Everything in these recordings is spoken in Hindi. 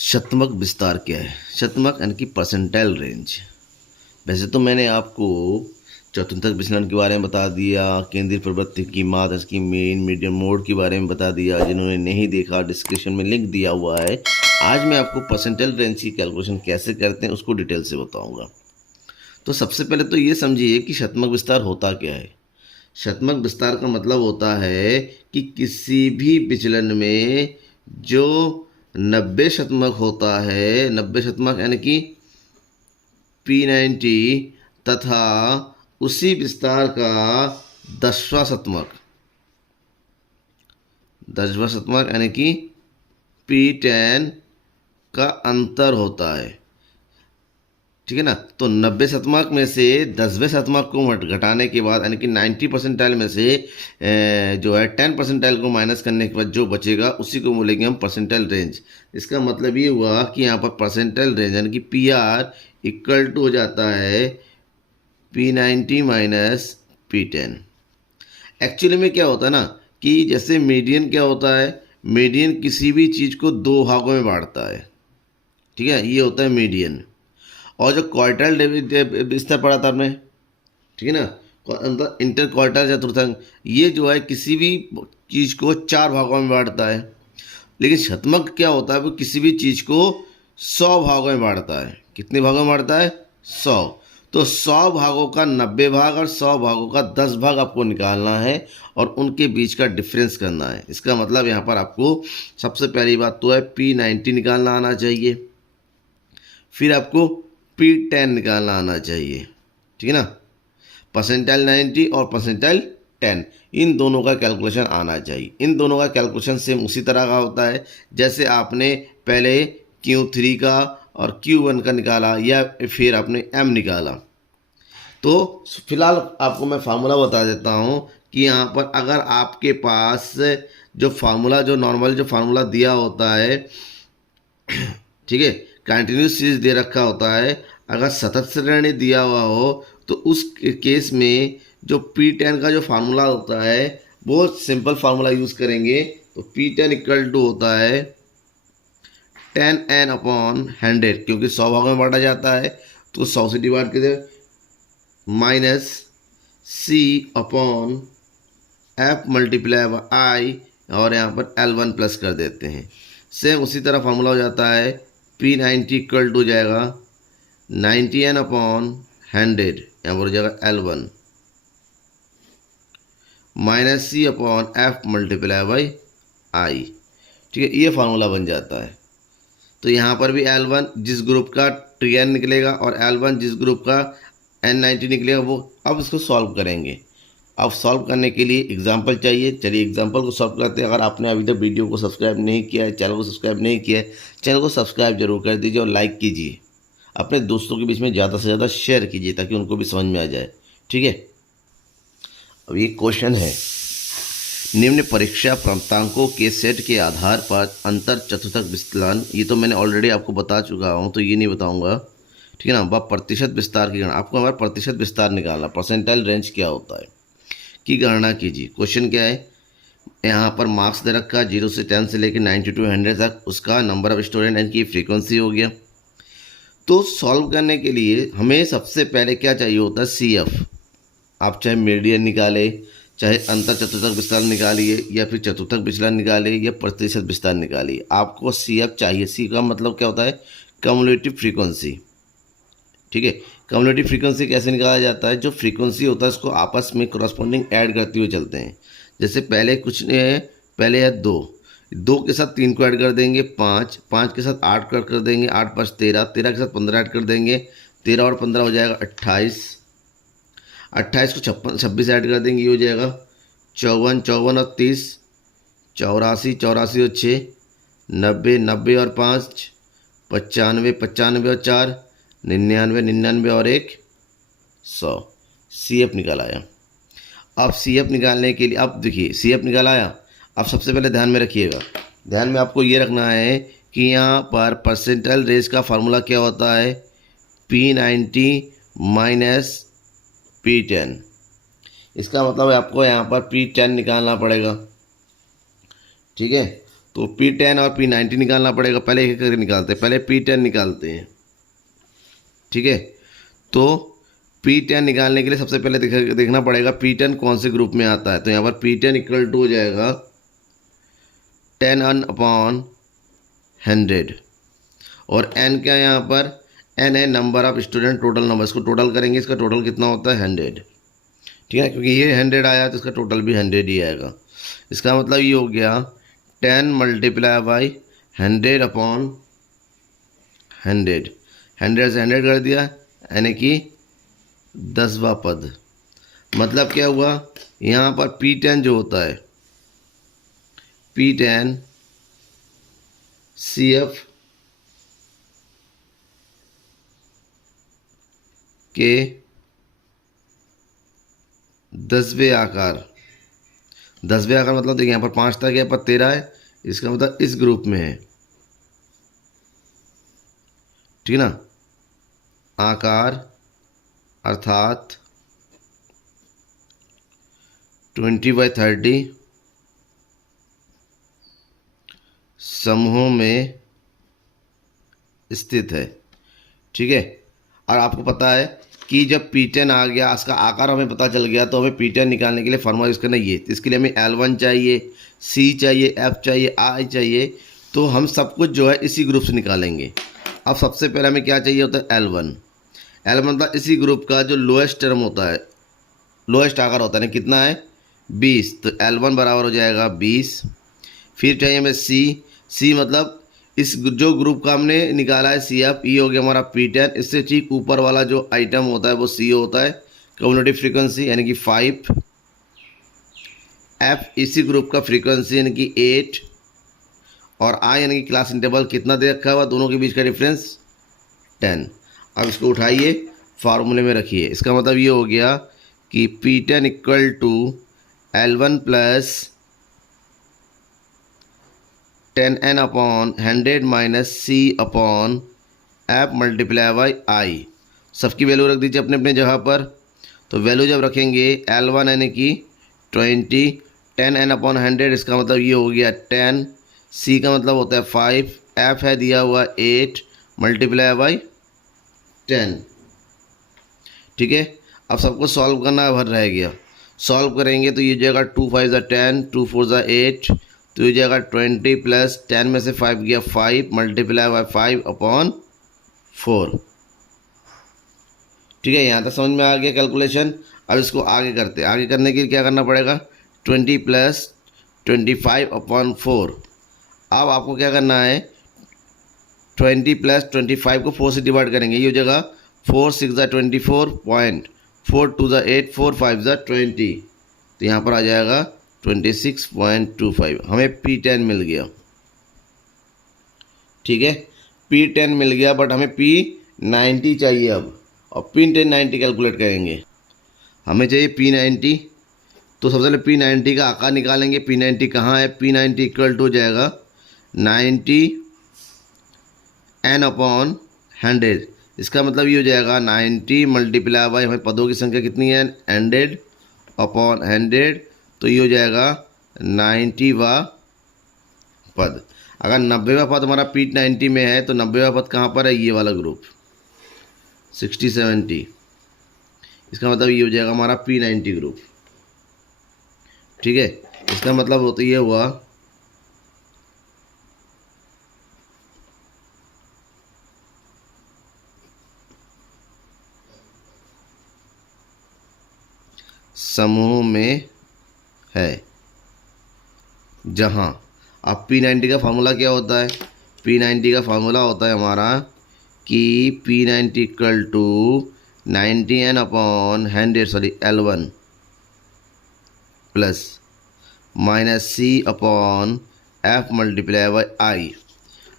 शतमक विस्तार क्या है? शतमक यानी कि परसेंटाइल रेंज। वैसे तो मैंने आपको चतुर्थक विचलन के बारे में बता दिया, केंद्रीय प्रवृत्ति की मात्रा, इसकी मेन मीडियम मोड के बारे में बता दिया। जिन्होंने नहीं देखा डिस्क्रिप्शन में लिंक दिया हुआ है। आज मैं आपको परसेंटाइल रेंज की कैलकुलेशन कैसे करते हैं उसको डिटेल से बताऊंगा। तो सबसे पहले तो ये समझिए कि शतमक विस्तार होता क्या है। शतमक विस्तार का मतलब होता है कि किसी भी विचलन में जो 90 शतमक होता है, 90 शतमक यानी कि P90 तथा उसी विस्तार का 10वां शतमक यानी कि P10 का अंतर होता है। ठीक है ना। तो 90 शतमांक में से 10वें शतमांक को घटाने के बाद यानी कि 90 परसेंटाइल में से जो है 10 परसेंटाइल को माइनस करने के बाद जो बचेगा उसी को बोलेंगे हम परसेंटाइल रेंज। इसका मतलब ये हुआ कि यहाँ पर परसेंटाइल रेंज यानी कि PR इक्वल टू हो जाता है P90 माइनस P10। एक्चुअली में क्या होता है ना कि जैसे मीडियन क्या होता है, मीडियन किसी भी चीज़ को दो भागों में बांटता है। ठीक है, ये होता है मीडियन। और जो क्वार्टाइल विस्तार पढ़ा था आपने, ठीक है ना, इंटर क्वार्टाइल चतुर्थांश, ये जो है किसी भी चीज़ को चार भागों में बांटता है। लेकिन शतमक क्या होता है, वो किसी भी चीज़ को 100 भागों में बांटता है। कितने भागों में बांटता है? 100। तो 100 भागों का 90 भाग और 100 भागों का 10 भाग आपको निकालना है और उनके बीच का डिफरेंस करना है। इसका मतलब यहाँ पर आपको सबसे पहली बात तो है P90 निकालना आना चाहिए, फिर आपको P10 निकालना आना चाहिए। ठीक है ना। परसेंटाइल 90 और परसेंटाइल 10, इन दोनों का कैलकुलेशन आना चाहिए। इन दोनों का कैलकुलेशन सेम उसी तरह का होता है जैसे आपने पहले Q3 का और Q1 का निकाला या फिर आपने M निकाला। तो फिलहाल आपको मैं फार्मूला बता देता हूँ कि यहाँ पर अगर आपके पास जो फार्मूला, जो नॉर्मल जो फार्मूला दिया होता है, ठीक है, कंटिन्यूस सीरीज दे रखा होता है, अगर सतत श्रेणी दिया हुआ हो तो उस केस में जो P10 का जो फार्मूला होता है वो सिंपल फार्मूला यूज़ करेंगे। तो P10 इक्वल टू होता है 10n अपॉन 100, क्योंकि 100 भागों में बांटा जाता है तो 100 से डिवाइड कर दे, minus C upon F multiply by I, और यहाँ पर L1 प्लस कर देते हैं। सेम उसी तरह फार्मूला हो जाता है P90 इक्वल टू हो जाएगा 90n अपॉन 100, यहाँ पर हो जाएगा L1 minus C upon F multiply by I। ठीक है, ये फार्मूला बन जाता है। तो यहाँ पर भी L1 जिस ग्रुप का TN निकलेगा और L1 जिस ग्रुप का N90 निकलेगा वो। अब इसको सॉल्व करेंगे। अब सॉल्व करने के लिए एग्जाम्पल चाहिए। चलिए एग्जाम्पल को सॉल्व करते हैं। अगर आपने अभी तक वीडियो को सब्सक्राइब नहीं किया है, चैनल को सब्सक्राइब नहीं किया है, चैनल को सब्सक्राइब जरूर कर दीजिए और लाइक कीजिए। अपने दोस्तों के बीच में ज़्यादा से ज़्यादा शेयर कीजिए ताकि उनको भी समझ में आ जाए। ठीक है। अब ये क्वेश्चन है, निम्न परीक्षा प्राप्तांकों के सेट के आधार पर अंतर चतुर्थक विचलन। ये तो मैंने ऑलरेडी आपको बता चुका हूँ तो ये नहीं बताऊँगा। ठीक है ना। वह प्रतिशत विस्तार की गणना, आपको हमारा प्रतिशत विस्तार निकालना, परसेंटाइल रेंज क्या होता है की गणना कीजिए। क्वेश्चन क्या है, यहाँ पर मार्क्स दे रखा 0 से 10 से लेकर 90 to 100 तक, उसका नंबर ऑफ स्टूडेंट यानी कि फ्रीक्वेंसी हो गया। तो सॉल्व करने के लिए हमें सबसे पहले क्या चाहिए होता है, CF। आप चाहे मीडियन निकाले, चाहे अंतर चतुर्थक विस्तार निकालिए, या फिर चतुर्थक विचलन निकालिए, या प्रतिशत विस्तार निकालिए, आपको CF चाहिए। C का मतलब क्या होता है, कम्युलेटिव फ्रीक्वेंसी। ठीक है। कम्युलेटिव फ्रीक्वेंसी कैसे निकाला जाता है, जो फ्रीक्वेंसी होता है उसको आपस में करस्पॉन्डिंग ऐड करते हुए चलते हैं। जैसे पहले कुछ है, पहले है 2, 2 के साथ 3 को ऐड कर देंगे 5, 5 के साथ 8 को ऐड कर देंगे, 8 5 13, 13 के साथ 15 ऐड कर देंगे, 13 और 15 हो जाएगा 28, 28 को 26 ऐड कर देंगे, ये हो जाएगा 54, 54 और 30 84, 84 और 6 90, 90 और 5 95, 95 और 4 99, 99 और 1 100। CF निकाल आया। अब CF निकालने के लिए, अब देखिए CF निकाल आया। अब सबसे पहले ध्यान में रखिएगा, ध्यान में आपको ये रखना है कि यहाँ पर परसेंटाइल रेंज का फार्मूला क्या होता है, P90 माइनस P10। इसका मतलब आपको यहाँ पर P10 निकालना पड़ेगा। ठीक है। तो P10 और P90 निकालना पड़ेगा। पहले एक एक करके निकालते हैं, पहले P10 निकालते हैं। ठीक है, तो P10 निकालने के लिए सबसे पहले देखना पड़ेगा P10 कौन से ग्रुप में आता है। तो यहाँ पर P10 इक्वल टू हो जाएगा 10n/100 और n क्या है यहाँ पर, n है number of student, total number. इसको टोटल करेंगे, इसका टोटल कितना होता है 100। ठीक है, क्योंकि ये 100 आया तो इसका टोटल भी 100 ही आएगा। इसका मतलब ये हो गया 10 मल्टीप्लाई बाई 100/100। 100 से 100 कर दिया, यानी कि 10वां पद। मतलब क्या हुआ, यहाँ पर P10 जो होता है, P10 CF के 10वें आकार, 10वें आकार मतलब देखिए यहाँ पर 5 था, यहाँ पर 13 है, इसका मतलब इस ग्रुप में है। ठीक है ना, आकार अर्थात 20/30 समूहों में स्थित है। ठीक है, और आपको पता है कि जब P10 आ गया, इसका आकार हमें पता चल गया, तो हमें P10 निकालने के लिए फॉर्मूला यूज़ करना ये। इसके लिए हमें L1 चाहिए, C चाहिए, F चाहिए, I चाहिए। तो हम सब कुछ जो है इसी ग्रुप से निकालेंगे। अब सबसे पहले हमें क्या चाहिए होता है, L1। L1 मतलब इसी ग्रुप का जो लोएस्ट टर्म होता है, लोएस्ट आकार होता है ना, कितना है 20। तो L1 बराबर हो जाएगा 20। फिर चाहिए हमें C मतलब इस जो ग्रुप का हमने निकाला है CF, ये हो गया हमारा P10। इससे ठीक ऊपर वाला जो आइटम होता है वो C होता है, कम्युनिटी फ्रीक्वेंसी यानी कि 5। F इसी ग्रुप का फ्रीक्वेंसी यानी कि 8 और I यानी कि क्लास इंटरवल कितना दे रखा हुआ, दोनों के बीच का डिफरेंस 10। अब इसको उठाइए, फार्मूले में रखिए। इसका मतलब ये हो गया कि P10 इक्वल टू L1 प्लस 10n/100 minus C/F multiply by I। सबकी वैल्यू रख दीजिए अपने अपने जगह पर। तो वैल्यू जब रखेंगे L1 यानी कि 20, 10n/100 इसका मतलब ये हो गया 10, C का मतलब होता है 5, F है दिया हुआ 8 मल्टीप्लाई बाई 10। ठीक है, अब सबको सॉल्व करना भर रह गया। सॉल्व करेंगे तो ये जाएगा 2 5 ज़ा 10, 2 4 ज़ा 8, तो ये जाएगा 20 प्लस 10 में से 5 गया 5 मल्टीप्लाई बाई 5/4। ठीक है, यहाँ तक समझ में आ गया कैलकुलेशन। अब इसको आगे करते हैं। आगे करने के लिए क्या करना पड़ेगा, 20 प्लस 25/4। अब आपको क्या करना है, 20 प्लस 25 को 4 से डिवाइड करेंगे। ये हो जाएगा 4 6 ज़ा 24 पॉइंट, 4 2 ज़ा 8, 4 5 ज़ा 20। तो यहाँ पर आ जाएगा 26.25। हमें P10 मिल गया। ठीक है, P10 मिल गया, बट हमें P90 चाहिए अब। और P90 कैलकुलेट करेंगे, हमें चाहिए P90। तो सबसे पहले P90 का आकार निकालेंगे। P90 कहाँ है, P90 इक्वल टू हो जाएगा 90 n/100। इसका मतलब ये हो जाएगा 90 मल्टीप्लाई बाई, हमें पदों की संख्या कितनी है 100/100। तो ये हो जाएगा 90वां पद। अगर 90वां पद हमारा P90 में है तो 90वां पद कहाँ पर है, ये वाला ग्रुप 60 70। इसका मतलब ये हो जाएगा हमारा P90 ग्रुप। ठीक है, इसका मतलब होता ये हुआ समूह में है जहाँ। अब P90 का फार्मूला क्या होता है, P90 का फार्मूला होता है हमारा कि P90 equal to 90n/100 sorry L1 प्लस minus C/F multiply by I।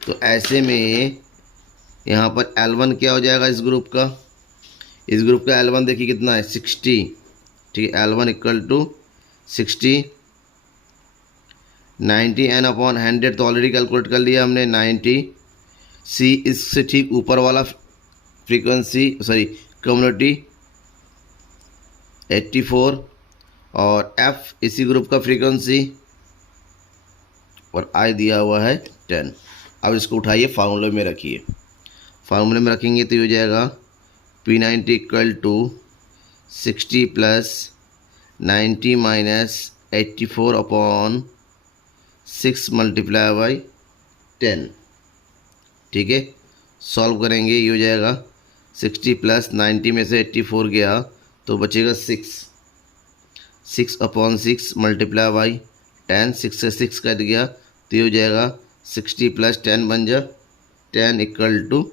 तो ऐसे में यहाँ पर L1 क्या हो जाएगा इस ग्रुप का, इस ग्रुप का L1 देखिए कितना है 60। ठीक है, L1 इक्वल टू 60, 90n/100 तो ऑलरेडी कैलकुलेट कर लिया हमने 90। C इससे ठीक ऊपर वाला फ्रीक्वेंसी सॉरी कम्युनिटी 84 और F इसी ग्रुप का फ्रीक्वेंसी और I दिया हुआ है 10। अब इसको उठाइए फार्मूले में रखिए। फार्मूले में रखेंगे तो ये हो जाएगा P90 equal to 60 plus 90 minus 84 upon 6 multiply by 10। ठीक है, सॉल्व करेंगे, ये हो जाएगा 60 प्लस 90 में से 84 गया तो बचेगा 6 अपॉन 6 मल्टीप्लाई बाई 10। 6 से 6 कट गया तो ये हो जाएगा 60 प्लस 10 बन जा 10 इक्वल टू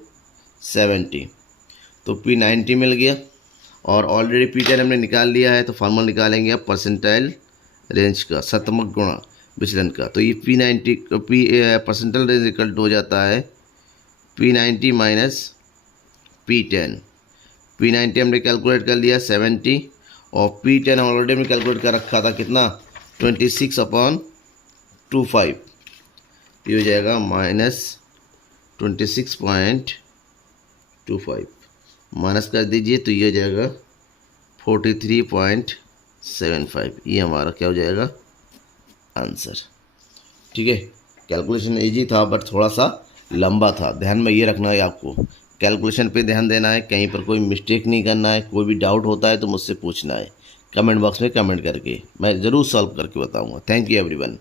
70। तो P90 मिल गया और ऑलरेडी P10 हमने निकाल लिया है। तो फार्मूला निकालेंगे अब परसेंटाइल रेंज का, शतमक गुणा विचलन का। तो ये P90 percentile range equal to हो जाता है P90 माइनस P10। P90 हमने कैलकुलेट कर लिया 70 और P10 ऑलरेडी हमने कैलकुलेट कर रखा था कितना 26 अपॉन 25। ये हो जाएगा माइनस 26.25 माइनस कर दीजिए तो ये हो जाएगा 43.75। ये हमारा क्या हो जाएगा आंसर। ठीक है, कैलकुलेशन इजी था बट थोड़ा सा लंबा था। ध्यान में ये रखना है आपको, कैलकुलेशन पे ध्यान देना है, कहीं पर कोई मिस्टेक नहीं करना है। कोई भी डाउट होता है तो मुझसे पूछना है कमेंट बॉक्स में कमेंट करके, मैं ज़रूर सॉल्व करके बताऊंगा। Thank you everyone.